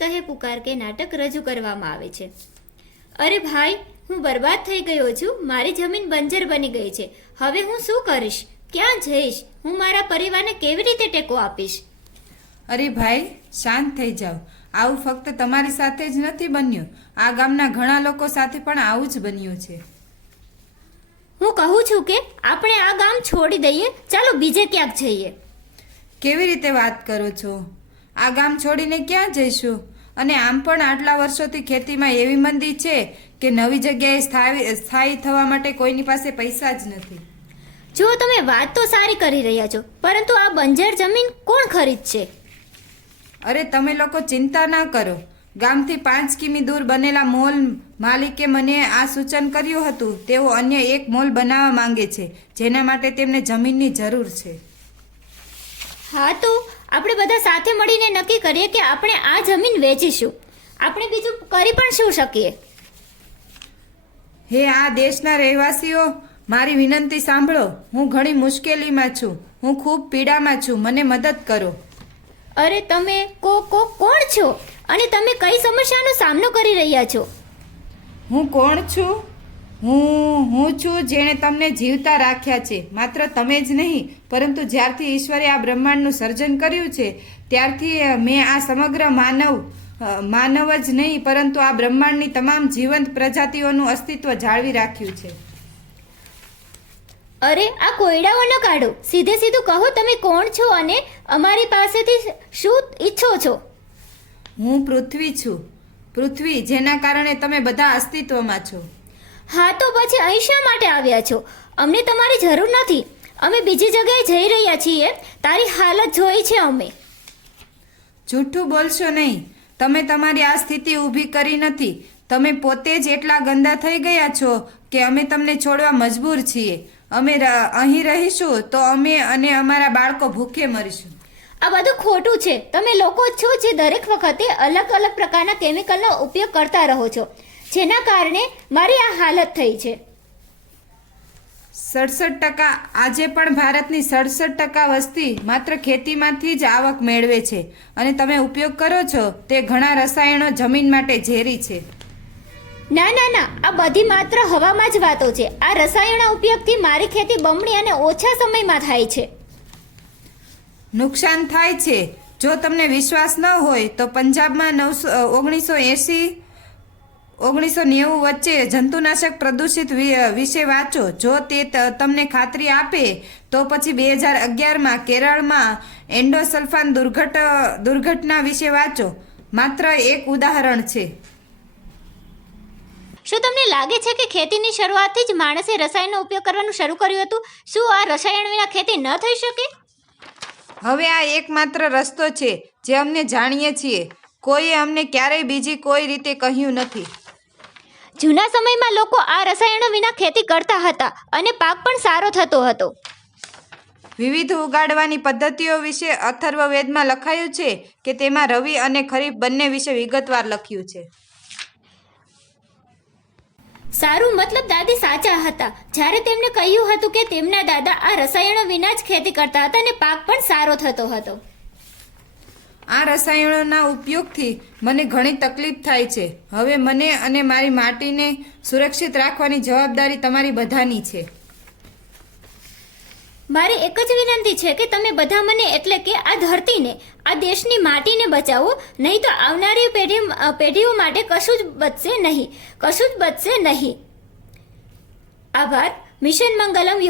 કહે પુકાર કે નાટક રજૂ કરવામાં આવે છે। અરે ભાઈ, હું બરબાદ થઈ ગયો છું। મારી જમીન બંજર બની ગઈ છે। હવે હું શું કરીશ? ક્યાં જઈશ? હું મારા પરિવારને કેવી રીતે ટેકો આપીશ? અરે ભાઈ, શાંત થઈ જાઓ। આવું ફક્ત તમારી સાથે જ નથી બન્યું, આ ગામના ઘણા લોકો સાથે પણ આવું જ બન્યું છે। હું કહું છું કે આપણે આ ગામ છોડી દઈએ, ચાલો બીજે ક્યાંક જઈએ। કેવી રીતે વાત કરો છો? આ ગામ છોડીને ક્યાં જઈશું? અને આમ પણ આટલા વર્ષોથી ખેતીમાં એવી મંદી છે કે નવી જગ્યાએ સ્થાયી થવા માટે કોઈની પાસે પૈસા જ નથી। જો તમે વાત તો સારી કરી રહ્યા છો, પરંતુ આ બંજર જમીન કોણ ખરીદશે? અરે તમે લોકો ચિંતા ના કરો। ગામથી 5 કિમી દૂર બનેલા મોલ માલિકે મને આ સૂચન કર્યું હતું। તેઓ અન્ય એક મોલ બનાવવા માંગે છે, જેના માટે તેમને જમીનની જરૂર છે। હા, તો આપણે બધા સાથે મળીને નક્કી કરીએ કે આપણે આ જમીન વેચીશું। આપણે બીજું કરી પણ શું શકીએ? હે આ દેશના રહેવાસીઓ, મારી વિનંતી સાંભળો। હું ઘણી મુશ્કેલીમાં છું, હું ખૂબ પીડામાં છું, મને મદદ કરો। અરે તમે કોણ છો અને તમે કઈ સમસ્યાનો સામનો કરી રહ્યા છો? હું કોણ છું? હું છું જેણે તમને જીવતા રાખ્યા છે। માત્ર તમે જ નહીં, પરંતુ જ્યારથી ઈશ્વરે આ બ્રહ્માંડનું સર્જન કર્યું છે ત્યારથી મેં આ સમગ્ર માનવ જ નહીં પરંતુ આ બ્રહ્માંડની તમામ જીવંત પ્રજાતિઓનું અસ્તિત્વ જાળવી રાખ્યું છે। અરે આ કોયડાઓ ન કાઢો, સીધે સીધું કહો તમે કોણ છો અને અમારી પાસેથી શું ઈચ્છો છો? હું પૃથ્વી છું, પૃથ્વી જેના કારણે તમે બધા અસ્તિત્વમાં છો। હા, તો પછી અહીં શા માટે આવ્યા છો? અમને તમારી જરૂર નથી, અમે બીજી જગ્યાએ જઈ રહ્યા છીએ। તારી હાલત જોઈ છે અમે। જૂઠું બોલશો નહીં, તમે તમારી આ સ્થિતિ ઊભી કરી નથી। તમે પોતે જ એટલા ગંદા થઈ ગયા છો કે અમે તમને છોડવા મજબૂર છીએ। અમે અહીં રહીશું તો અમે અને અમારા બાળકો ભૂખે મરીશું। આ બધું ખોટું છે। તમે લોકો છો જે દરેક વખતે અલગ અલગ પ્રકારના કેમિકલનો ઉપયોગ કરતા રહો છો, જેના કારણે મારી આ હાલત થઈ છે। 67% આજે પણ ભારતની 67% વસ્તી માત્ર ખેતીમાંથી જ આવક મેળવે છે અને તમે ઉપયોગ કરો છો તે ઘણા રસાયણો જમીન માટે ઝેરી છે। ના ના ના, આ બધી માત્ર હવામાં જ વાતો છે। આ રસાયણના ઉપયોગથી મારી ખેતી બમણી અને ઓછા સમયમાં થાય છે। નુકસાન થાય છે। જો તમને વિશ્વાસ ન હોય તો પંજાબમાં 1990 વચ્ચે જંતુનાશક પ્રદૂષિત વિશે વાંચો। જો તે તમને ખાતરી આપે તો પછી 2011માં કેરળમાં એન્ડોસલ્ફાન દુર્ઘટના વિશે વાંચો। માત્ર એક ઉદાહરણ છે। શું તમને લાગે છે કે ખેતીની શરૂઆતથી જ માણસે રસાયણનો ઉપયોગ કરવાનું શરૂ કર્યું હતું? શું આ રસાયણ વિના ખેતી ન થઈ શકે? હવે આ એકમાત્ર રસ્તો છે જે અમને જાણીએ છીએ। કોઈએ અમને ક્યારેય બીજી કોઈ રીતે કહ્યું નથી। જૂના સમયમાં લોકો આ રસાયણો વિના ખેતી કરતા હતા અને પાક પણ સારો થતો હતો। વિવિધ ઉગાડવાની પદ્ધતિઓ વિશે અથર્વવેદમાં લખાયું છે કે તેમાં રવિ અને ખરીફ બંને વિશે વિગતવાર લખ્યું છે। સારું, મતલબ દાદી સાચા હતા જ્યારે તેમણે કહ્યું હતું કે તેમના દાદા આ રસાયણો વિના જ ખેતી કરતા હતા અને પાક પણ સારો થતો હતો। આ રસાયણોના ઉપયોગથી મને ઘણી તકલીફ થાય છે। હવે મને અને મારી માટીને સુરક્ષિત રાખવાની જવાબદારી તમારી બધાની છે। મારી એક જ વિનંતી છે કે તમે બધા મને એટલે કે આ ધરતીને, આ દેશની માટીને બચાવો, નહીં તો આવનારી પેઢીઓ માટે કશું જ બચશે નહીં। આભાર। મિશન મંગલમ